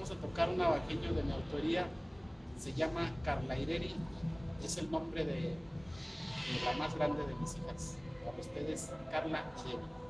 vamos a tocar un navajeño de mi autoría. Se llama Carla Ireri. Es el nombre de la más grande de mis hijas. Para ustedes, Carla Ireri.